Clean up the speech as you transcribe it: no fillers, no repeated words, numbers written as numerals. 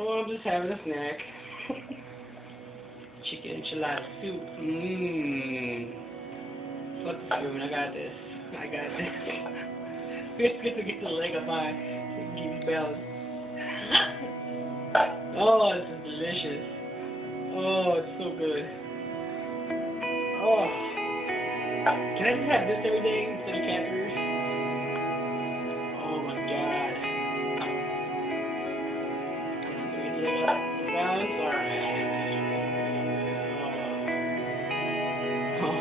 Oh, I'm just having a snack. Chicken enchilada soup. Mmm. Fuck the spoon. I got this. I got this. We have to get the leg up high. Keep you balanced. Oh, this is delicious. Oh, it's so good. Oh. Can I just have this every day instead of cat food? Oh my god. Get the leg up. Balance. Alright. Oh.